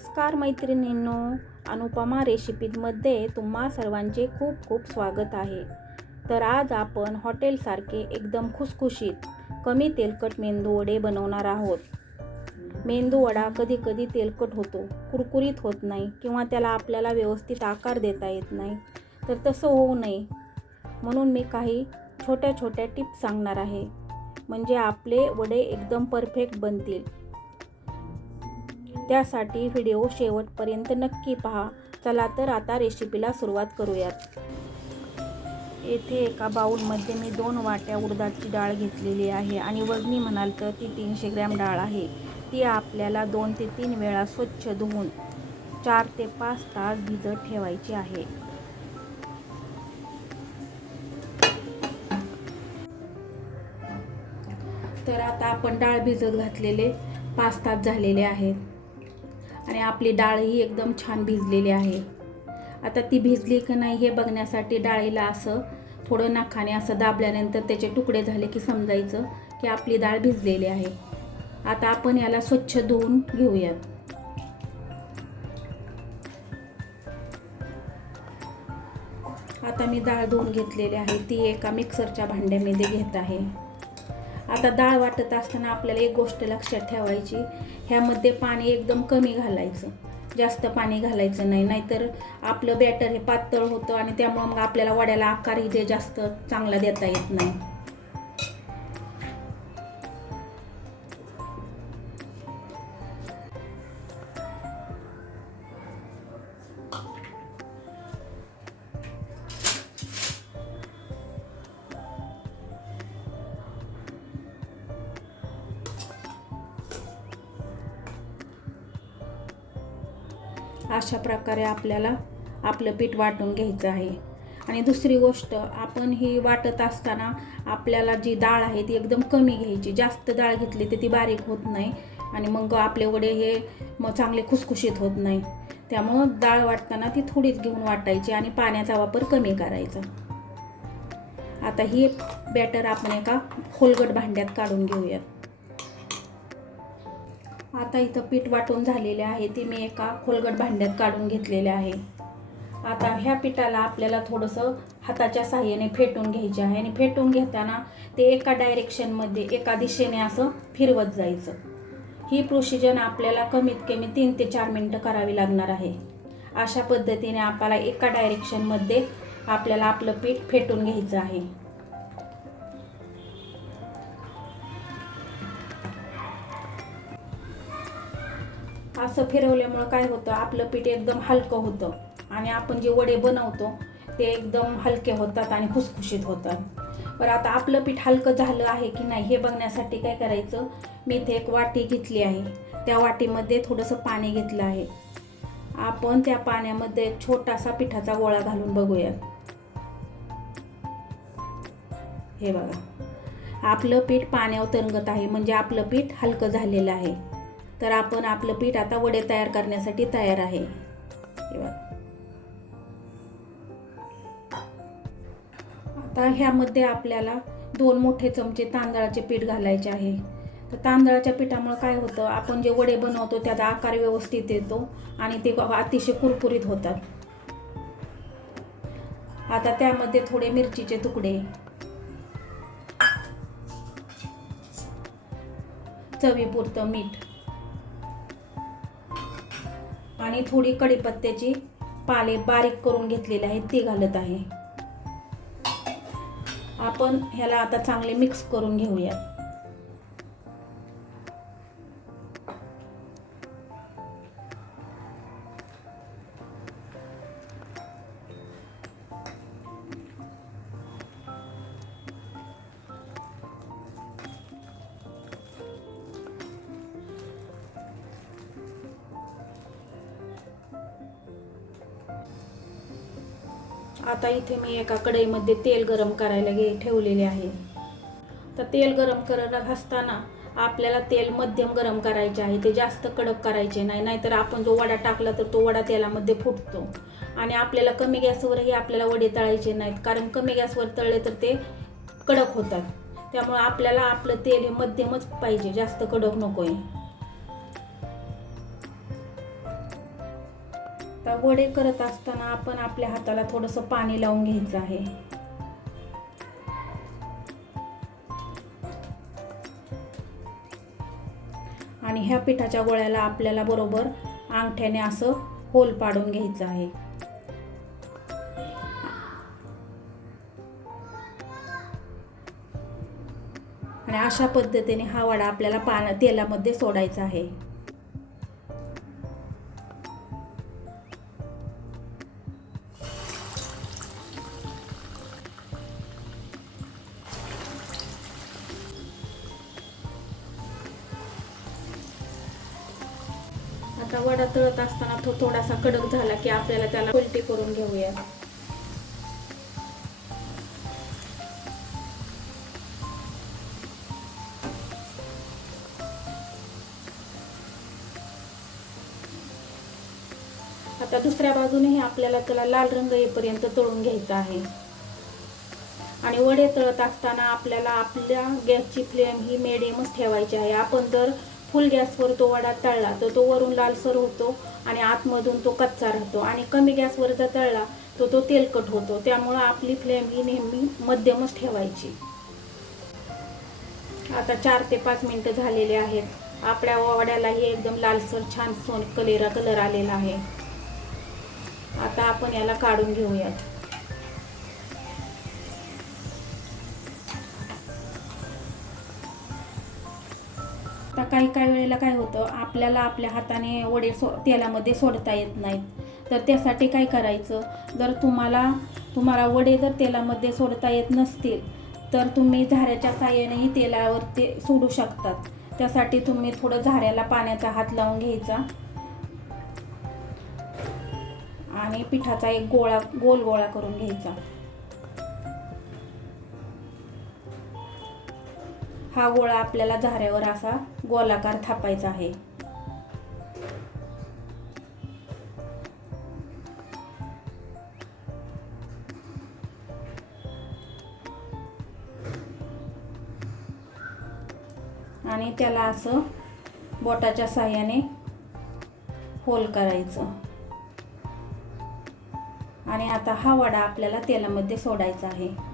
नमस्कार मैत्रिणींनो अनुपमा रेसिपीजमध्ये तुम्हा सर्वांचे खूप खूप स्वागत आहे. तर आज आपण हॉटेलसारखे एकदम खुसखुशीत कमी तेलकट मेंदू वडे बनवणार आहोत. मेंदू वडा कधी कधी तेलकट होतो कुरकुरीत होत नाही किंवा त्याला आपल्याला व्यवस्थित आकार देता येत नाही तर तसं होऊ नये. म्हणून मी काही छोट्या छोट्या टिप्स सांगणार आहे. म्हणजे आपले वडे एकदम परफेक्ट बनतील. त्यासाठी व्हिडिओ शेवटपर्यंत नक्की पहा. चला तर आता रेसिपीला सुरुवात करूयात. येथे एका बाऊलमध्ये मी दोन वाट्या उडदाची डाळ घेतलेली आहे आणि वजनी म्हणाल तर ती तीनशे ग्रॅम डाळ आहे. ती आपल्याला दोन ते तीन वेळा स्वच्छ धुवून चार ते पाच तास भिजत ठेवायची आहे. तर आता आपण डाळ भिजत घातलेले पाच तास झालेले आहेत. आणि आपली डाळही एकदम छान भिजलेली आहे. आता ती भिजली की नाही हे बघण्यासाठी डाळीला असं थोडं नाखाने असं दाबल्यानंतर त्याचे तुकडे झाले की समजायचं की आपली डाळ भिजलेली आहे. आता आपण याला स्वच्छ धुवून घेऊयात. आता मी डाळ धुवून घेतलेली आहे. ती एका मिक्सरच्या भांड्यामध्ये घेत आहे. आता डाळ वाटत असताना आपल्याला एक गोष्ट लक्षात ठेवायची ह्यामध्ये पाणी एकदम कमी घालायचं. जास्त पाणी घालायचं नाही नाहीतर आपलं बॅटर हे पातळ होतं आणि त्यामुळं मग आपल्याला वड्याला आकारही ते जास्त चांगला देता येत नाही. अशा प्रकारे आपल्याला आपलं पीठ वाटून घ्यायचं आहे. आणि दुसरी गोष्ट आपण ही वाटत असताना आपल्याला जी डाळ आहे ती एकदम कमी घ्यायची. जास्त डाळ घेतली तर ती बारीक होत नाही आणि मग आपले वडे हे मग चांगले खुसखुशीत होत नाही. त्यामुळं डाळ वाटताना ती थोडीच घेऊन वाटायची आणि पाण्याचा वापर कमी करायचा. आता ही बॅटर आपण एका खोलगट भांड्यात काढून घेऊयात. आता इथं पीठ वाटून झालेले आहे. ते मी एका खोलगट भांड्यात काढून घेतलेले आहे. आता ह्या पिठाला आपल्याला थोडंसं हाताच्या साह्याने फेटून घ्यायचे आहे. आणि फेटून घेताना ते एका डायरेक्शनमध्ये एका दिशेने असं फिरवत जायचं. ही प्रोसिजर आपल्याला कमीत कमी तीन ते चार मिनटं करावी लागणार आहे. अशा पद्धतीने आपल्याला एका डायरेक्शनमध्ये आपल्याला आपलं पीठ फेटून घ्यायचं आहे. असं फिरवल्यामुळं काय होतं आपलं पीठ एकदम हलकं होतं. आणि आपण जे वडे बनवतो ते एकदम हलके होतात आणि खुसखुशीत होतात. बरं आता आपलं पीठ हलकं झालं आहे की नाही हे बघण्यासाठी काय करायचं? मी इथे एक वाटी घेतली आहे. त्या वाटीमध्ये थोडंसं पाणी घेतलं आहे. आपण त्या पाण्यामध्ये एक छोटासा पिठाचा गोळा घालून बघूयात. हे बघा. आपलं पीठ पाण्यावर तरंगत आहे म्हणजे आपलं पीठ हलकं झालेलं आहे. तर आपण आपलं पीठ आता वडे तयार करण्यासाठी तयार आहे. आता ह्यामध्ये आपल्याला दोन मोठे चमचे तांदळाचे पीठ घालायचे आहे. तर तांदळाच्या पिठामुळे काय होतं आपण जे वडे बनवतो त्याचा आकार व्यवस्थित येतो आणि ते अतिशय कुरकुरीत होतात. आता त्यामध्ये थोडे मिरचीचे तुकडे. चवीपुरतं मीठ. आणि थोडी कढीपत्त्याची पाले बारीक करून घेतलेले आहेत ती घालत आहे. आपण ह्याला आता चांगले मिक्स करून घेऊया आता इथे मी एका कढईमध्ये तेल गरम करायला घे ठेवलेले आहे. तर तेल गरम करत असताना आपल्याला तेल मध्यम गरम करायचे आहे. ते जास्त कडक करायचे नाही. नाहीतर आपण जो वडा टाकला तर तो वडा तेलामध्ये फुटतो. आणि आपल्याला कमी गॅसवरही आपल्याला वडे तळायचे नाहीत. कारण कमी गॅसवर तळले तर ते कडक होतात. त्यामुळे आपल्याला आपलं तेल हे मध्यमच पाहिजे. जास्त कडक नको आहे वडे करत असताना आपण आपल्या हाताला थोडंसं पाणी लावून घ्यायचं आहे. आणि ह्या पिठाच्या गोळ्याला आपल्याला बरोबर अंगठ्याने असं होल पाडून घ्यायचं आहे. आणि अशा पद्धतीने हा वडा आपल्याला पान तेलामध्ये सोडायचा आहे. आता वडा तळत असताना तो थोडासा कडक झाला की आपल्याला त्याला उलटी करून घेऊया. आता दुसऱ्या बाजूनेही आपल्याला त्याला लाल रंग येईपर्यंत तळून घ्यायचा आहे. आणि वडे तळत असताना आपल्याला आपल्या गॅसची फ्लेम ही मिडियमच ठेवायची आहे. आपण जर फुल गॅसवर तो वडा तळला तर तो वरून लालसर होतो आणि आतमधून तो कच्चा राहतो. आणि कमी गॅसवर जर तळला तर तो तेलकट होतो. त्यामुळं आपली फ्लेम ही नेहमी मध्यमच ठेवायची. आता चार ते पाच मिनटं झालेले आहेत. आपल्या वड्यालाही एकदम लालसर छान सोन कलेरा कलर आलेला आहे. आता आपण याला काढून घेऊयात. काही काही वेळेला काय होतं आपल्याला आपल्या हाताने वडे सो तेलामध्ये सोडता येत नाहीत. तर त्यासाठी काय करायचं? जर तुम्हाला तुम्हाला वडे जर तेलामध्ये सोडता येत नसतील तर तुम्ही झाऱ्याच्या साह्यानेही तेलावर ते सोडू शकतात. त्यासाठी तुम्ही थोडं झाऱ्याला पाण्याचा हात लावून घ्यायचा. आणि पिठाचा एक गोळा गोल गोळा करून घ्यायचा. हा गोळा आपल्याला झाऱ्यावर असा गोलाकार थापायचा आहे. आणि त्याला असं बोटाच्या साह्याने होल करायचं. आणि आता हा वडा आपल्याला तेलामध्ये सोडायचा आहे.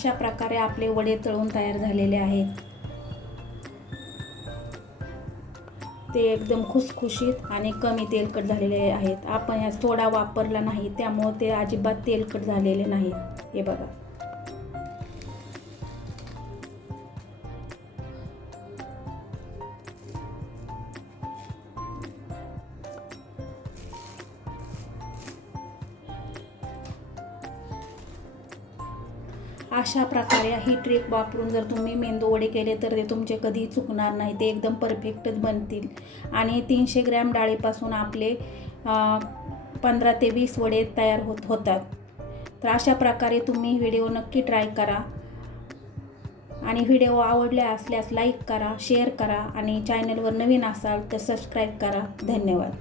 अशा प्रकारे आपले वडे तळून तयार झालेले आहेत. ते एकदम खुसखुशीत आणि कमी तेलकट झालेले आहेत. आपण या सोडा वापरला नाही त्यामुळे ते अजिबात तेलकट झालेले नाहीत. हे बघा. अशा प्रकारे ही ट्रिक वापरून जर तुम्ही मेंदूवडे केले तर ते तुमचे कधी चुकणार नाही. ते एकदम परफेक्टच बनतील. आणि तीनशे ग्रॅम डाळीपासून आपले पंधरा ते वीस वडे तयार होत होतात. तर अशा प्रकारे तुम्ही व्हिडिओ नक्की ट्राय करा. आणि व्हिडिओ आवडले असल्यास लाईक करा शेअर करा आणि चॅनलवर नवीन असाल तर सबस्क्राईब करा. धन्यवाद.